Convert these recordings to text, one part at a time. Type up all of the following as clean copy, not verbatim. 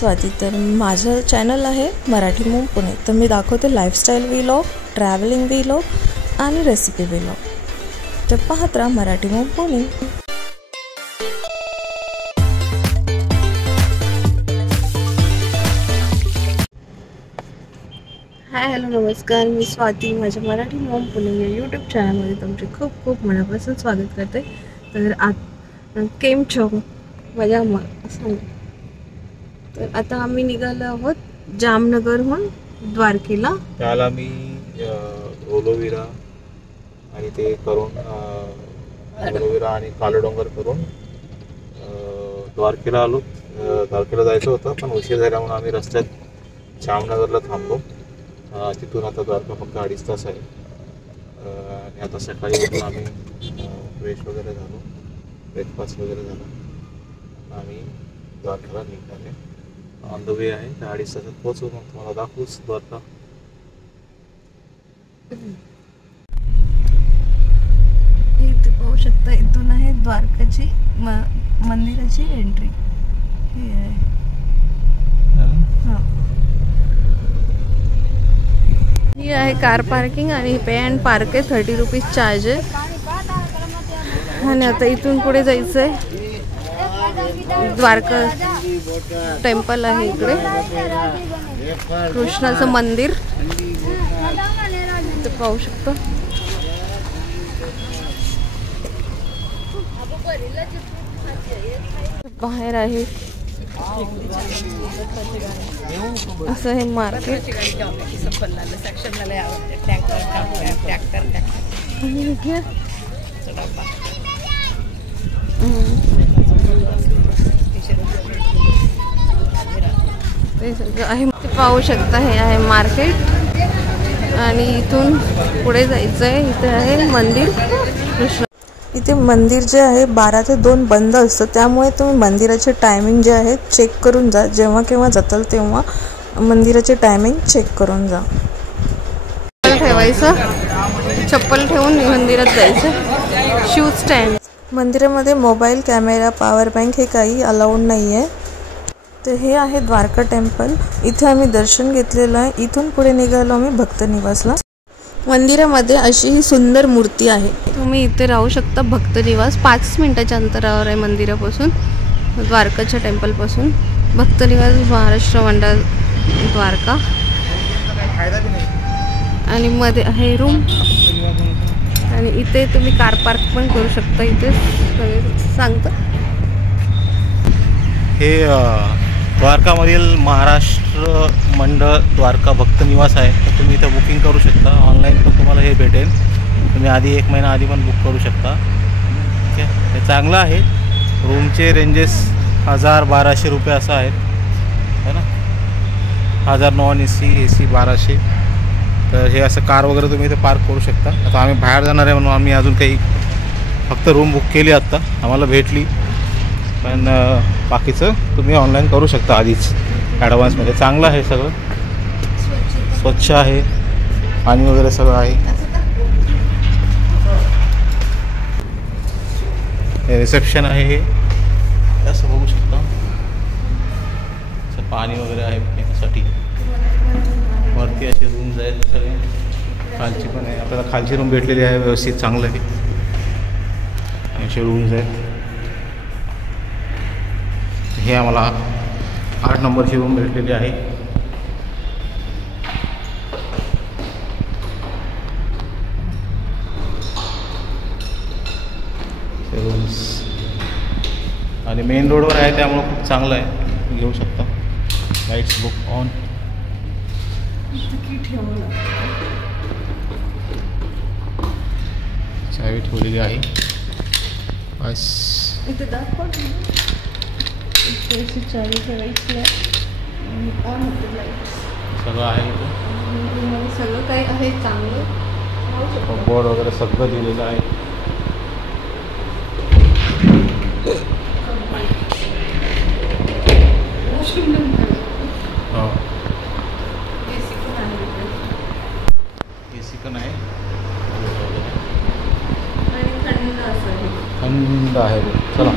स्वाती. तर माझं चॅनल आहे मराठी मूम पुणे. तर मी दाखवते लाईफस्टाईल व्लॉग, ट्रॅव्हलिंग व्लॉग आणि रेसिपी व्लॉग. तर पाहत राहा मराठी मूम पुणे. हाय हॅलो नमस्कार, मी स्वाती. माझ्या मराठी मूम पुणे या यूट्यूब चॅनलमध्ये तुमचे खूप खूप मनापासून स्वागत करते. तर केम छो माझ्या सांग. तर आता आम्ही निघालो आहोत जामनगरहून द्वारकेला. काल आम्ही ओलोविरा आणि ते करून ओलोविरा आणि कालडोंगर करून द्वारकेला आलो. द्वारकेला जायचं होतं पण उशीर झाला म्हणून आम्ही रस्त्यात जामनगरला थांबलो. तिथून आता द्वारका फक्त 2.5 तास आहे. आणि आता सकाळी उठून आम्ही फ्रेश वगैरे झालो, ब्रेकफास्ट वगैरे झाला, आम्ही द्वारकेला निघाले. ऑन द वे आहे. 2.5 तासात पोहोचू. मग तुम्हाला दाखवूच द्वारका. इथे पाहू शकता, इथून आहे द्वारकाची मंदिराची एंट्री. ही आहे. ही आहे कार पार्किंग आणि पे अँड पार्क आहे. 30 रुपीज चार्ज आहे. आणि आता इथून पुढे जायचं आहे. द्वारका टेम्पल आहे इकडे, कृष्णाचं मंदिर ते पाहू शकतो. बाहेर आहे असं हे मार्केट. ते सगळं आहे, ते पाहू शकता. हे आहे मार्केट आणि इथून पुढे जायचं आहे. इथे आहे मंदिर कृष्ण. इथे मंदिर जे आहे 12 ते 2 बंद असतं, त्यामुळे तुम्ही मंदिराचे टायमिंग जे आहे चेक करून जा. जेव्हा केव्हा जाताल तेव्हा मंदिराचे टायमिंग चेक करून जा. ठेवायचं, चप्पल ठेवून मंदिरात जायचं. Shoes stand. मंदिरामध्ये मोबाईल, कॅमेरा, पॉवर बँक हे काही अलाउड नाही आहे. तर हे आहे द्वारका टेम्पल. इथे आम्ही दर्शन घेतलेलं आहे. इथून पुढे निघालो आम्ही भक्त निवासला. मंदिरामध्ये अशी ही सुंदर मूर्ती आहे. तुम्ही इथे राहू शकता. भक्त निवास 5 मिनिटाच्या अंतरावर आहे मंदिरापासून, द्वारकाच्या टेम्पलपासून. भक्त निवास महाराष्ट्र मंडळ द्वारका. आणि मध्ये आहे रूम. आणि इथे तुम्ही कार पार्क पण करू शकता. इथे सांगतं हे द्वारकामधील महाराष्ट्र मंडळ द्वारका भक्त निवास आहे. तर तुम्ही इथं बुकिंग करू शकता. ऑनलाईन पण तुम्हाला हे भेटेल. तुम्ही आधी 1 महिना आधी पण बुक करू शकता. ठीक आहे, हे चांगलं आहे. रूमचे रेंजेस 1000-1200 रुपये असं आहेत, है ना. 1000 नॉन AC, AC 1200. तर हे असं कार वगैरे तुम्ही इथे पार्क करू शकता. आता आम्ही बाहेर जाणार आहे म्हणून आम्ही अजून काही फक्त रूम बुक केली आत्ता, आम्हाला भेटली. पण बाकीचं तुम्ही ऑनलाईन करू शकता आधीच ॲडव्हान्समध्ये. चांगलं आहे सगळं, स्वच्छ आहे, पाणी वगैरे सगळं आहे. हे रिसेप्शन आहे. हे असं बघू शकता, असं पाणी वगैरे आहे पिण्यासाठी. वरती असे रूम्स आहेत सगळे. खालची पण आहे. आपल्याला खालची रूम भेटलेली आहे, व्यवस्थित चांगलं आहे. असे रूम्स आहेत. हे आम्हाला 8 नंबरची रूम भेटलेली आहे. रूम्स आणि मेन रोडवर आहे, त्यामुळं खूप चांगलं आहे, घेऊ शकता. Lights book on. चावी ठेवलेली आहे बस. इथे दाखवा चावी ठेवायची ऑन होते लाईट्स. सगळं आहे इथं, सगळं काही आहे चांगलं. बोर्ड वगैरे सगळं दिलेलं आहे. हो, AC पण आहे. आणि थंड असं आहे. थंड आहे. चला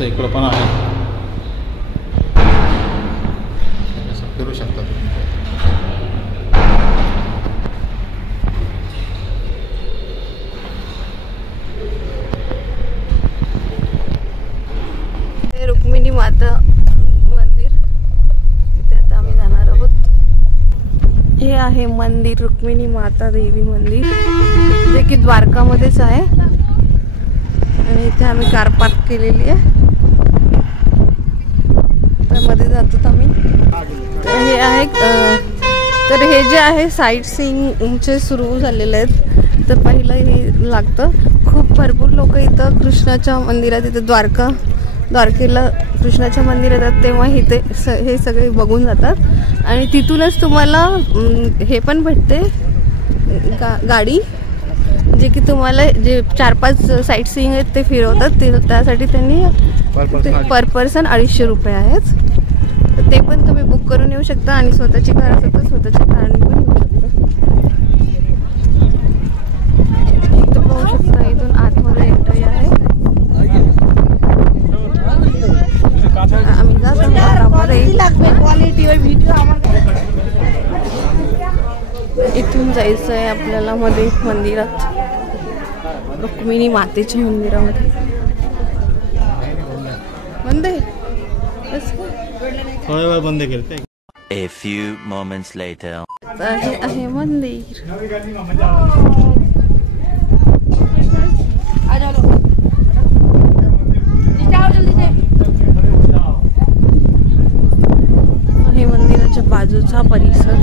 असं इकडं पण आहे, असं फिरू शकता तुम्ही. रुक्मिणी माता मंदिर, इथे आता आम्ही जाणार आहोत. हे आहे मंदिर, रुक्मिणी माता देवी मंदिर, जे की द्वारकामध्येच आहे. आणि इथे आम्ही कार पार्क केलेली आहे, त्यामध्ये जातो आम्ही. हे आहे तर हे जे आहे साईट सीइंगचे सुरू झालेले आहेत. तर पहिलं हे लागतं, खूप भरपूर लोक इथं कृष्णाच्या मंदिरात, इथं द्वारकेला कृष्णाच्या मंदिरात येतात, तेव्हा इथे हे सगळे बघून जातात. आणि तिथूनच तुम्हाला हे पण भेटते गाडी, जे की तुम्हाला जे 4-5 साईट सीइंग आहेत ते फिरवतात. त्यासाठी त्यांनी पर पर्सन 250 रुपये आहेत. तर ते पण तुम्ही बुक करून येऊ शकता आणि स्वतःची कार असेल तर स्वतःच्या कारने पण येऊ शकता. इथं पाहू शकता, इथून आतमध्ये एंट्री आहे. आम्ही जातो इथून जायचं आहे आपल्याला मध्ये मंदिरात, रुक्मिणी मातेच्या मंदिरामध्ये. बंद आहे, थोड्या वेळ बंद केलं. A few moments later. हे आहे मंदिर. हे मंदिराच्या बाजूचा परिसर.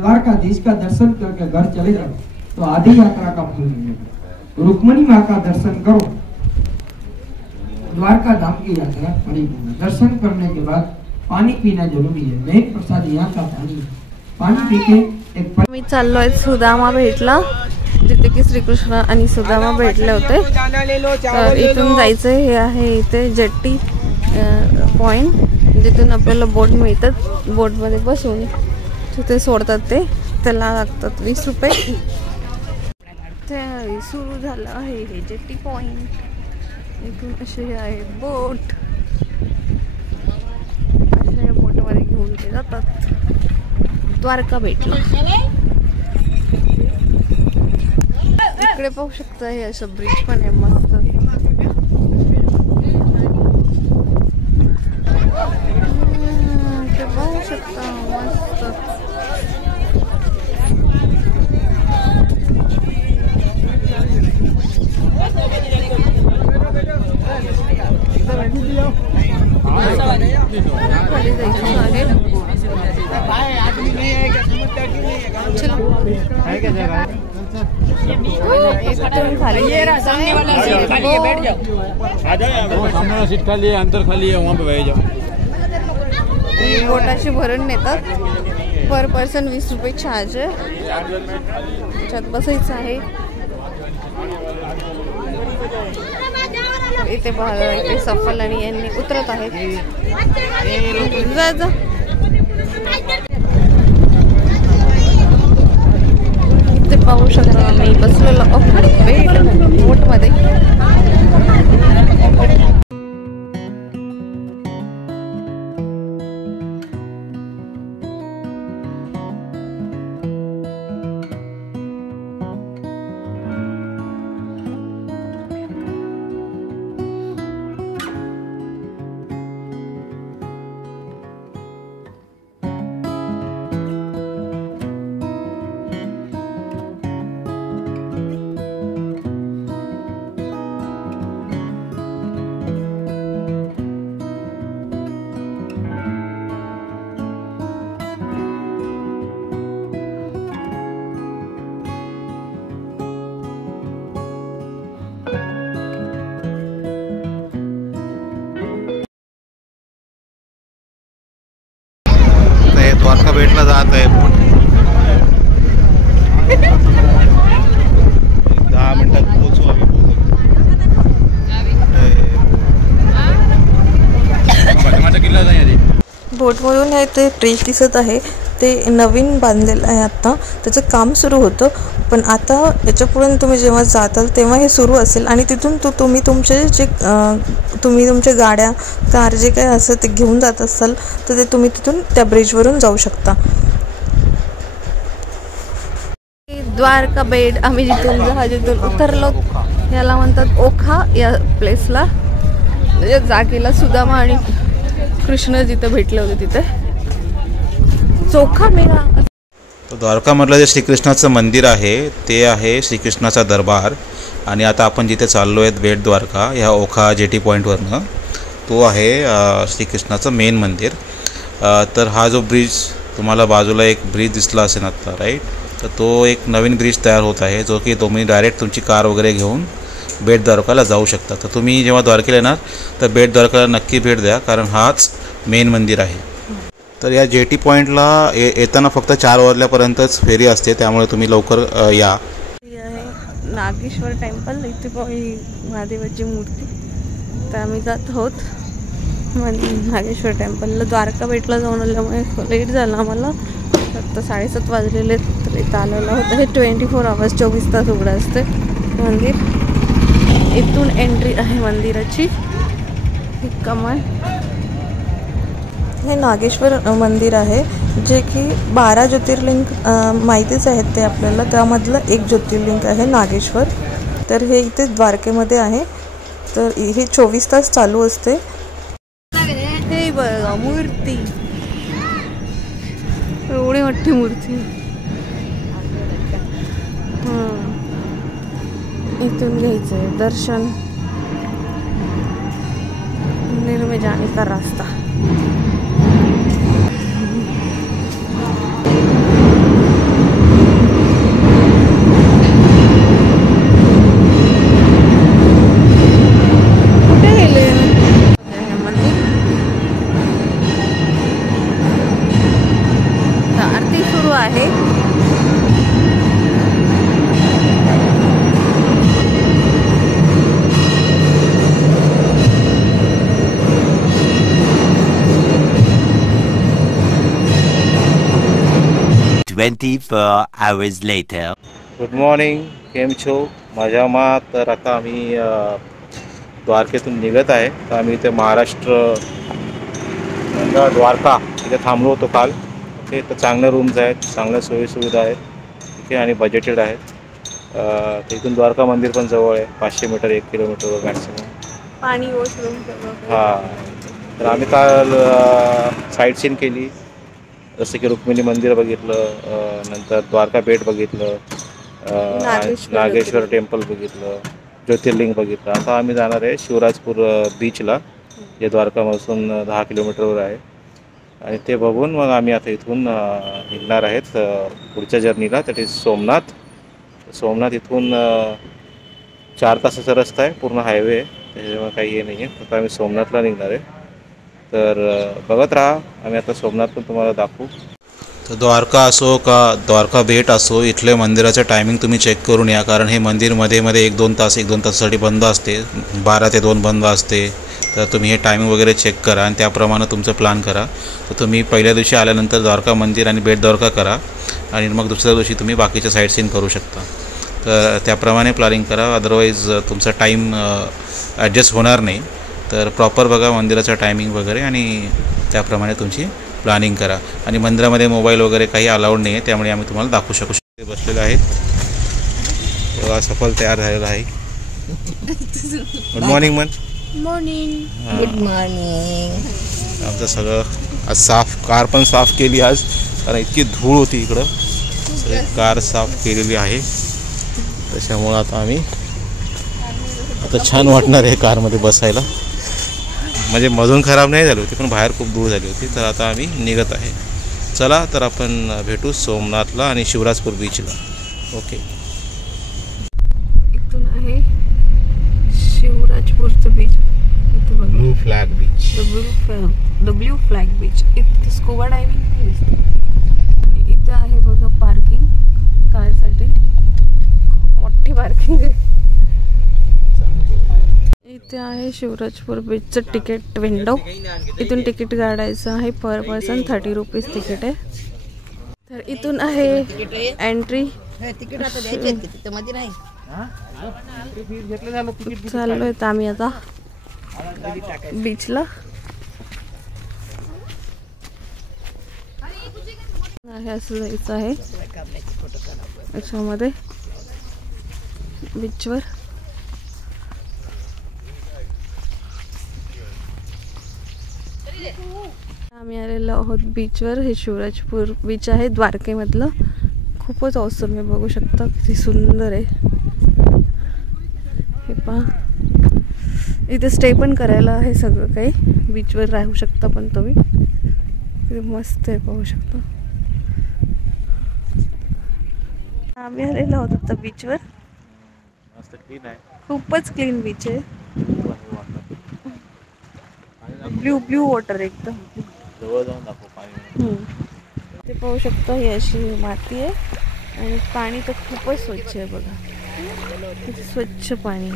द्वारकाधीश का दर्शन करके घर चले जाओ तो आधी यात्रा का फल मिलेगा। रुक्मिणी माँ का दर्शन करो, द्वारका धाम की यात्रा परिपूर्ण। दर्शन करने के बाद पानी पीना जरूरी है, मेन प्रसाद यहाँ का पानी है। पानी पी के एक मी चाललोय सुदामा भेटला, जिथे की श्रीकृष्ण आणि सुदामा भेटले होते. तर इथून जायचंय. हे आहे इथे जेट्टी पॉइंट, जिथून आपल्याला बोट मिळतात. बोटमध्ये बसून तिथे सोडतात, त्याला लागतात 20 रुपये. ते सुरू झालं आहे हे जेट्टी पॉइंट. इथून असे आहे बोट, अशा बोटमध्ये घेऊन ते जातात. द्वारका भेटला. इकडे पाहू शकता, हे असं ब्रिज पण आहे मस्त. ते पाहू शकता मस्त. खाली जायचं आहे. सीट खाली है, अंदर खाली है, वहाँ पे बैठ जाओ. बोटाची भरून नेतात. पर पर्सन 20 रुपये चार्ज आहे. त्याच्यात बसायचं आहे. इथे इथे सफल आणि यांनी उतरत आहेत. जा इथे पाहू शकता आम्ही बसलेलो बोटमध्ये. द्वारका बेटला जात आहे बोट. 10 मिनिटात पोहोचू आम्ही. बोटमधून हे ते ब्रिज दिसत आहे ते नवीन बांधलेलं आहे. आत्ता त्याचं काम सुरू होतं, पण आता याच्यापुढे तुम्ही जेव्हा जाताल तेव्हा हे सुरू असेल आणि तिथून तुम्ही तुमच्या गाड्या कार जे काही असेल ते घेऊन जात असाल तर ते तुम्ही तिथून त्या ब्रिजवरून जाऊ शकता. द्वारका बेट आम्ही जिथून जहाजीतून उतरलो याला म्हणतात ओखा. या प्लेसला म्हणजे जागेला सुदामा आणि कृष्ण जिथं भेटले होते तिथे चोखा मेळा. द्वारकामधलं जे श्रीकृष्णाचं मंदिर आहे ते आहे श्रीकृष्णाचा दरबार. आणि आता आपण जिथे चाललो आहेत बेट द्वारका ह्या ओखा जेटी पॉईंटवरनं, तो आहे श्रीकृष्णाचं मेन मंदिर. तर हा जो ब्रिज तुम्हाला बाजूला एक ब्रिज दिसला असेल आत्ता राईट, तर तो एक नवीन ब्रिज तयार होत आहे जो की तुम्ही डायरेक्ट तुमची कार वगैरे घेऊन बेट द्वारकाला जाऊ शकता. तर तुम्ही जेव्हा द्वारकेला येणार तर बेट द्वारकाला नक्की भेट द्या, कारण हाच मेन मंदिर आहे. तर या जेटी पॉईंटला येताना फक्त 4 वाजल्यापर्यंतच फेरी असते, त्यामुळे तुम्ही लवकर या. नागेश्वर टेम्पल इथे महादेवाची मूर्ती. तर आम्ही जात आहोत नागेश्वर टेम्पलला. द्वारका बेटला जाऊन आल्यामुळे लेट झाला आम्हाला. फक्त 7:30 वाजलेले तर इथं आलेलं होतं. हे 24 आवर्स 24 तास उघडं असते मंदिर. इथून एंट्री आहे मंदिराची. ही कमान. हे नागेश्वर मंदिर आहे जे की 12 ज्योतिर्लिंग माहितीच आहेत ते आपल्याला. त्यामधलं एक ज्योतिर्लिंग आहे नागेश्वर. तर हे इथे द्वारकेमध्ये आहे. तर हे 24 तास चालू असते. हे बघा मूर्ती, एवढी मोठी मूर्ती. इथून घ्यायचं आहे दर्शन. मंदिर में जाने का रास्ता. कुठे गेले मंदिर? आरती सुरू आहे. hours later. Good morning. केम छो? मजामा. तर आता आम्ही द्वारकेतून निघत आहे. तर आम्ही इथे महाराष्ट्र मंडळ द्वारका इथे थांबलो होतो काल. ओके, तर चांगल्या रूम्स आहेत, चांगल्या सोयीसुविधा आहेत ठीक आहे आणि बजेटेड आहेत. तर इथून द्वारका मंदिर पण जवळ आहे. 500 मीटर 1 किलोमीटरवर मॅक्सिमम. पाणी वॉशरूम. हां, तर आम्ही काल साईट सीन केली. जसं की रुक्मिणी मंदिर बघितलं, नंतर द्वारका बेट बघितलं, नागेश्वर टेम्पल बघितलं, ज्योतिर्लिंग बघितलं. आता आम्ही जाणार आहे शिवराजपूर बीचला, जे द्वारकापासून 10 किलोमीटरवर आहे. आणि ते बघून मग आम्ही आता इथून निघणार आहेत पुढच्या जर्नीला. That is Somnath. इथून 4 तासाचा रस्ता आहे, पूर्ण हायवे आहे, त्याच्यामुळे काही हे नाही आहे. फक्त आम्ही सोमनाथला निघणार आहे. तर बघत राहा, आम्ही आता सोमनाथ पण तुम्हाला दाखवू. तर द्वारका असो का द्वारका बेट असो, इथले मंदिराचं टायमिंग तुम्ही चेक करून या, कारण हे मंदिर मध्ये 1-2 तासासाठी बंद असते. 12 ते 2 बंद असते. तर तुम्ही हे टायमिंग वगैरे चेक करा आणि त्याप्रमाणे तुमचं प्लॅन करा. तर तुम्ही पहिल्या दिवशी आल्यानंतर द्वारका मंदिर आणि बेट द्वारका करा आणि मग दुसऱ्या दिवशी तुम्ही बाकीच्या साईट सीन करू शकता. तर त्याप्रमाणे प्लॅनिंग करा, अदरवाईज तुमचा टाईम ॲडजस्ट होणार नाही. तर प्रॉपर बघा मंदिराचं टायमिंग वगैरे आणि त्याप्रमाणे तुमची प्लॅनिंग करा. आणि मंदिरामध्ये मोबाईल वगैरे काही अलाउड नाही आहे, त्यामुळे आम्ही तुम्हाला दाखवू शकू. बसलेले आहेत तेव्हा सफल तयार झालेला आहे. गुड मॉर्निंग मन. मॉर्निंग. Good morning. आमचं सगळं आज साफ, कार पण साफ केली आज, कारण इतकी धूळ होती इकडं. सगळी कार साफ केलेली आहे. त्याच्यामुळं आता आम्ही छान वाटणार आहे कारमध्ये बसायला. म्हणजे मधून खराब नाही झाली होती, पण बाहेर खूप धूळ झाली होती. तर आता आम्ही निघत आहे. चला तर आपण भेटू सोमनाथला आणि शिवराजपूर बीचला. ओके. इथून आहे शिवराजपूरचं बीच. इथे बघा blue flag beach. The blue flag beach. इथे स्कूबा डायव्हिंग दिसते. इथे आहे शिवराजपूर बीचचं तिकीट विंडो. इथून तिकीट काढायचं आहे. पर पर्सन 30 रुपीज तिकीट आहे. तर इथून आहे एंट्री. चाललोय आम्ही आता बीचला. असं जायचं आहे याच्यामध्ये बीचवर. आम्ही आलेलो आहोत बीचवर. हे शिवराजपूर बीच आहे द्वारकेमधलं. खूपच औसम आहे, बघू शकता किती सुंदर आहे. हे पहा, इथे स्टे पण करायला आहे सगळं काही. बीचवर राहू शकता पण तुम्ही. किती मस्त आहे, पाहू शकता. आम्ही आलेलो आहोत आता बीचवर. खूपच क्लीन बीच आहे. ब्ल्यू ब्ल्यू वॉटर एकदम. ते पाहू शकता, ही अशी माती आहे आणि पाणी तर खूपच स्वच्छ आहे. बघा किती स्वच्छ पाणी.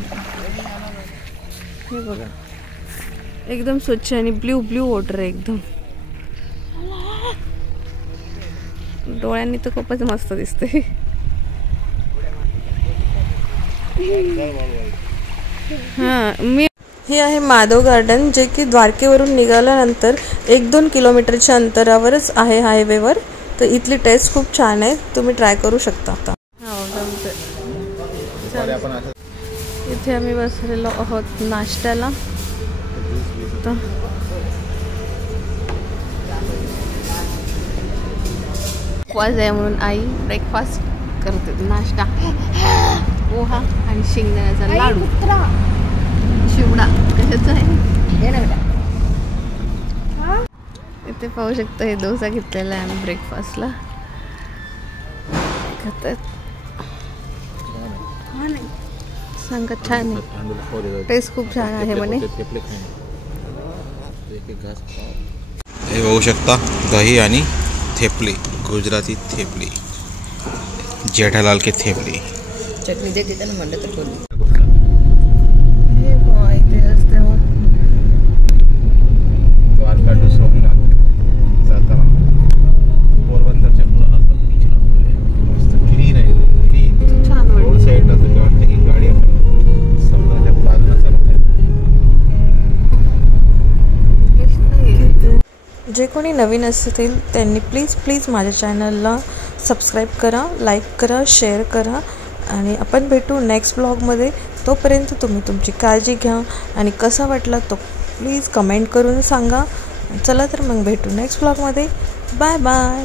हे बघा एकदम स्वच्छ आणि ब्ल्यू ब्ल्यू वॉटर आहे एकदम. डोळ्यांनी तर खूपच मस्त दिसते. हे आहे माधव गार्डन, जे की द्वारकेवरून निघाल्यानंतर 1-2 किलोमीटरच्या अंतरावरच आहे हायवेवर. तर इथली टेस्ट खूप छान आहे, तुम्ही ट्राय करू शकता. इथे आम्ही बसलेलो आहोत नाश्त्याला. उपवास आहे म्हणून आई ब्रेकफास्ट करते. नाश्ता पोहा आणि शेंगदाण्याचा लाडू. चिवडा कशाचा आहे. इथे पाहू शकता, हे डोसा घेतलेला आहे आम्ही ब्रेकफास्टला. सांगा छान आहे, टेस्ट खूप छान आहे म्हणे. हे बघू शकता, दही आणि थेपली, गुजराती थेपली, जेठालाल के थेपली. चटणी देते त्यांना म्हणलं तर कोणी. द्वारका टू सोमनाथ जाताना पोरबंदरच्या पुढं असं बीच लागतोय. मस्त क्लीन आहे, क्लीन. रोड साईडला असं वाटतं की गाडी समुद्राच्या बाजूला चालत आहे. जे कोणी नवीन असतील त्यांनी प्लीज माझ्या चॅनलला सबस्क्राईब करा, लाईक करा, शेअर करा. आणि आपण भेटू नेक्स्ट ब्लॉगमध्ये. तोपर्यंत तुम्ही तुमची काळजी घ्या आणि कसा वाटला तो प्लीज कमेंट करून सांगा. चला तर मग भेटू नेक्स्ट ब्लॉगमध्ये. Bye bye.